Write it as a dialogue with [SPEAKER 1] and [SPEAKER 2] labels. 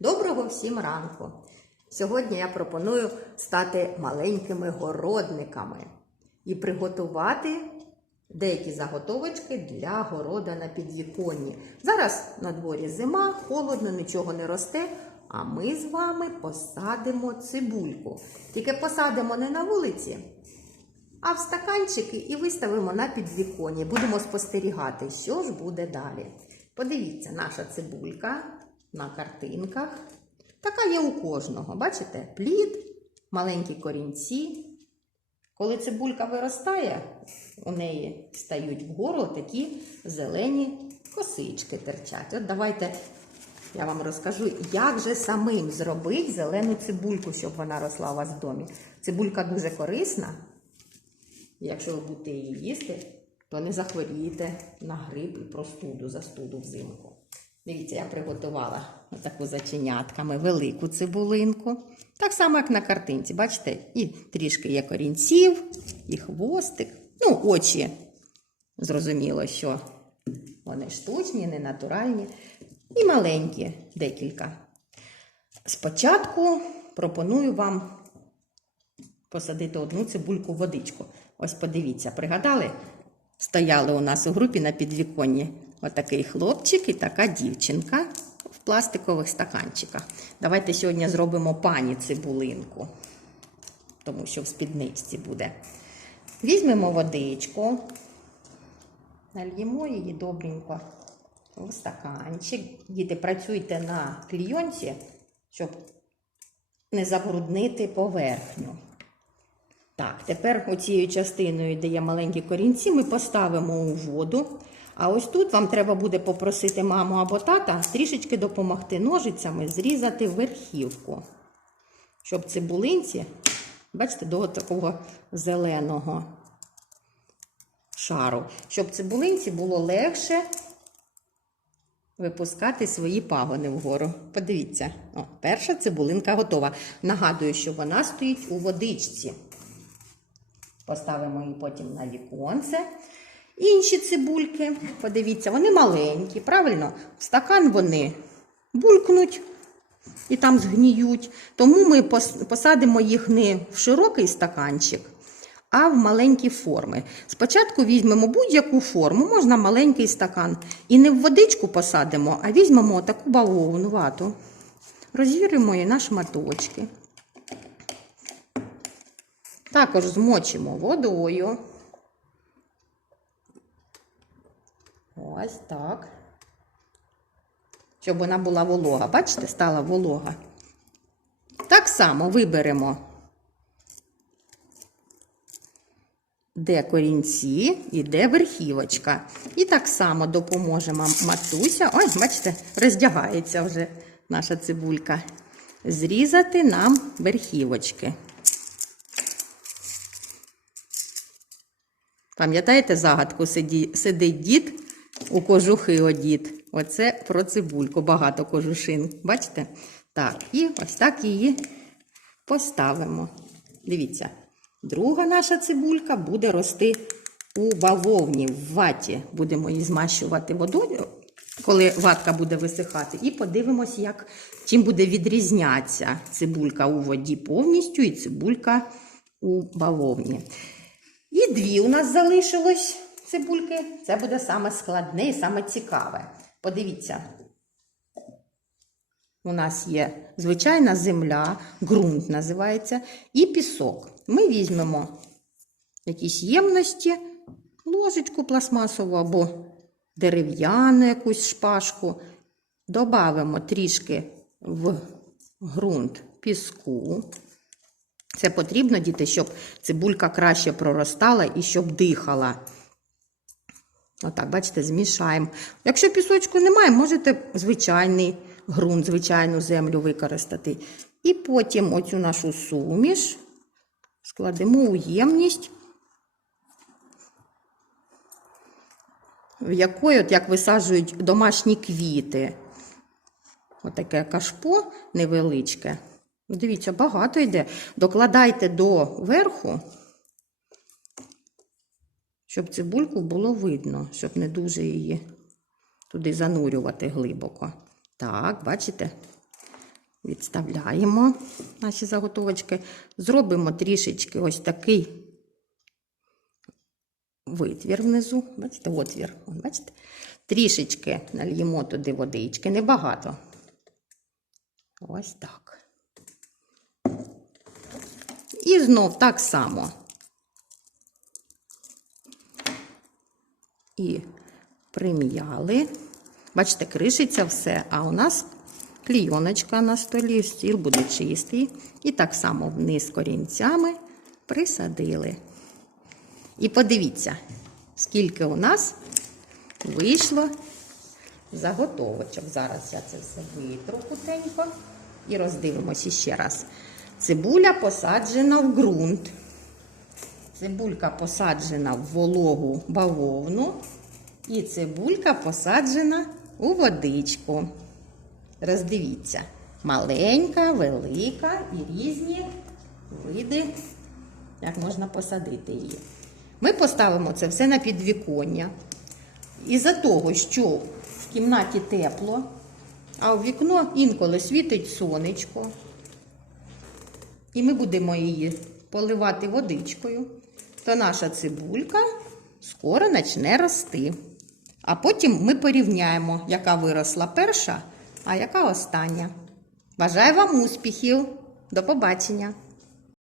[SPEAKER 1] Доброго всім ранку! Сьогодні я пропоную стати маленькими городниками і приготувати деякі заготовочки для города на підвіконні. Зараз на дворі зима, холодно, нічого не росте. А ми з вами посадимо цибульку. Тільки посадимо не на вулиці, а в стаканчики і виставимо на підвіконні. Будемо спостерігати, що ж буде далі. Подивіться, наша цибулька на картинках. Така є у кожного. Бачите? Плід, маленькі корінці. Коли цибулька виростає, у неї стають вгору такі зелені косички терчать. От давайте я вам розкажу, як же самим зробити зелену цибульку, щоб вона росла у вас в домі. Цибулька дуже корисна. Якщо ви будете її їсти, то не захворієте на грип і простуду, застуду взимку. Дивіться, я приготувала таку зачинятками велику цибулинку. Так само, як на картинці. Бачите, і трішки є корінців, і хвостик. Ну, очі. Зрозуміло, що вони штучні, не натуральні. І маленькі декілька. Спочатку пропоную вам посадити одну цибульку водичку. Ось подивіться, пригадали? Стояли у нас у групі на підвіконні отакий хлопчик і така дівчинка в пластикових стаканчиках. Давайте сьогодні зробимо пані цибулинку, тому що в спідничці буде. Візьмемо водичку, нальємо її добренько в стаканчик. Діти, працюйте на клійонці, щоб не забруднити поверхню. Так, тепер оцією частиною, де є маленькі корінці, ми поставимо у воду. А ось тут вам треба буде попросити маму або тата трішечки допомогти ножицями зрізати верхівку, щоб цибулинці, бачите, до такого зеленого шару, щоб цибулинці було легше випускати свої пагони вгору. Подивіться, о, перша цибулинка готова. Нагадую, що вона стоїть у водичці. Поставимо її потім на віконце. Інші цибульки, подивіться, вони маленькі, правильно? В стакан вони булькнуть і там згніють. Тому ми посадимо їх не в широкий стаканчик, а в маленькі форми. Спочатку візьмемо будь-яку форму, можна маленький стакан. І не в водичку посадимо, а візьмемо таку бавовну вату. Розіримо її на шматочки. Також змочимо водою. Ось так. Щоб вона була волога. Бачите, стала волога. Так само виберемо, де корінці і де верхівочка. І так само допоможемо матуся. Ой, бачите, роздягається вже наша цибулька. Зрізати нам верхівочки. Пам'ятаєте загадку сидить дід у кожухи одід. Оце про цибульку, багато кожушин. Бачите? Так, і ось так її поставимо. Дивіться, друга наша цибулька буде рости у бавовні, в ваті. Будемо її змащувати водою, коли ватка буде висихати. І подивимось, як, чим буде відрізнятися цибулька у воді повністю і цибулька у бавовні. І дві у нас залишилось цибульки. Це буде саме складне і саме цікаве. Подивіться. У нас є звичайна земля, ґрунт називається, і пісок. Ми візьмемо якісь ємності, ложечку пластмасову або дерев'яну якусь шпажку. Добавимо трішки в ґрунт піску. Це потрібно, діти, щоб цибулька краще проростала і щоб дихала. Отак, бачите, змішаємо. Якщо пісочку немає, можете звичайний ґрунт, звичайну землю використати. І потім оцю нашу суміш складемо у ємність, в якої, от як висаджують домашні квіти. Отаке кашпо невеличке. Дивіться, багато йде. Докладайте до верху, щоб цибульку було видно, щоб не дуже її туди занурювати глибоко. Так, бачите? Відставляємо наші заготовочки. Зробимо трішечки ось такий витвір внизу. Бачите, отвір. Бачите? Трішечки нальємо туди водички, небагато. Ось так. І знов так само. І прим'яли. Бачите, кришиться все, а у нас клійоночка на столі, стіл буде чистий. І так само вниз корінцями присадили. І подивіться, скільки у нас вийшло заготовочок. Зараз я це все витру хутенько і роздивимося ще раз. Цибуля посаджена в ґрунт. Цибулька посаджена в вологу бавовну. І цибулька посаджена у водичку. Роздивіться, маленька, велика і різні види, як можна посадити її. Ми поставимо це все на підвіконня. Із-за того, що в кімнаті тепло, а в вікно інколи світить сонечко. І ми будемо її поливати водичкою, то наша цибулька скоро почне рости. А потім ми порівняємо, яка виросла перша, а яка остання. Бажаю вам успіхів! До побачення!